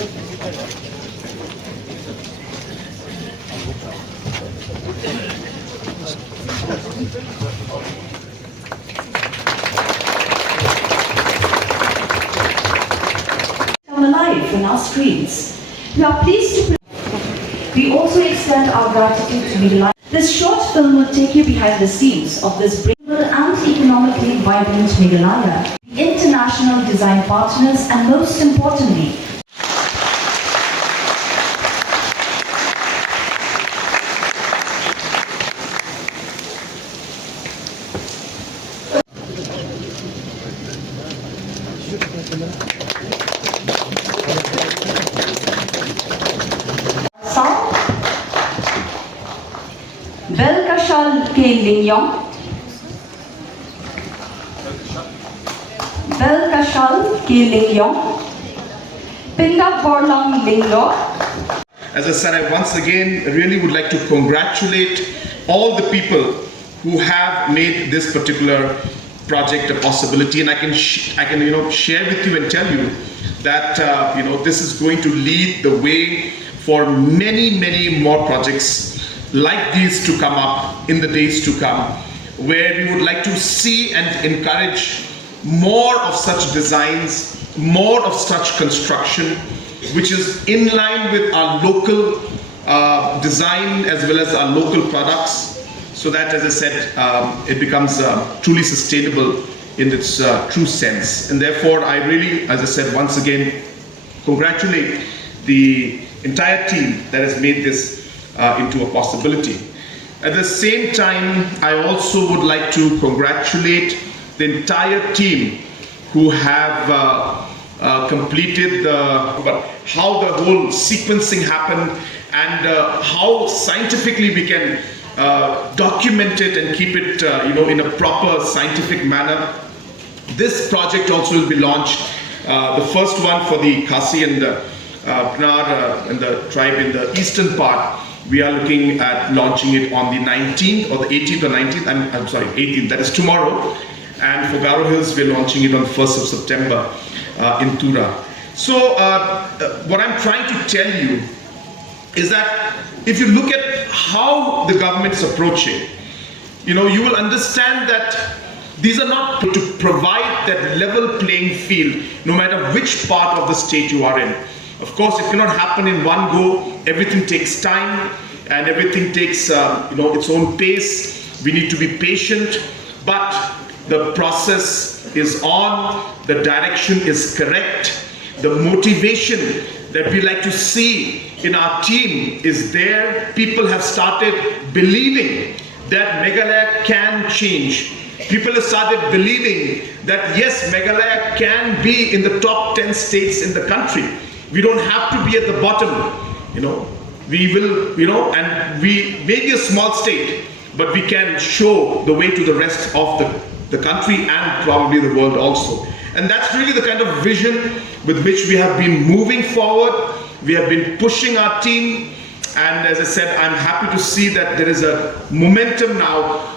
Come alive on our screens. We are pleased to. We also extend our gratitude to Meghalaya. This short film will take you behind the scenes of this breathable and economically vibrant Meghalaya, the international design partners, and most importantly, Belkashal ke Lingyong, Belkashal ke Lingyong, Pindak Borlang Linglo. As I said, I once again really would like to congratulate all the people who have made this particular project a possibility, and I can share with you and tell you that this is going to lead the way for many more projects like these to come up in the days to come, where we would like to see and encourage more of such designs, more of such construction, which is in line with our local design as well as our local products, so that, as I said, it becomes truly sustainable in its true sense. And therefore, I really, as I said, once again, congratulate the entire team that has made this into a possibility. At the same time, I also would like to congratulate the entire team who have completed how the whole sequencing happened and how scientifically we can document it and keep it in a proper scientific manner. This project also will be launched, the first one for the Khasi and the Bnar and the tribe in the eastern part. We are looking at launching it on the 19th or the 18th or 19th, I'm sorry, 18th, that is tomorrow. And for Garo Hills, we're launching it on the 1st of September in Tura. So what I'm trying to tell you is that if you look at how the government is approaching, you will understand that these are not to provide that level playing field no matter which part of the state you are in. Of course, it cannot happen in one go. Everything takes time and everything takes its own pace. We need to be patient, but the process is on, the direction is correct, the motivation that we like to see in our team is there. People have started believing that Meghalaya can change. People have started believing that yes, Meghalaya can be in the top 10 states in the country. We don't have to be at the bottom, we will, and we may be a small state, but we can show the way to the rest of the country and probably the world also. And that's really the kind of vision with which we have been moving forward. We have been pushing our team, and as I said, I'm happy to see that there is a momentum now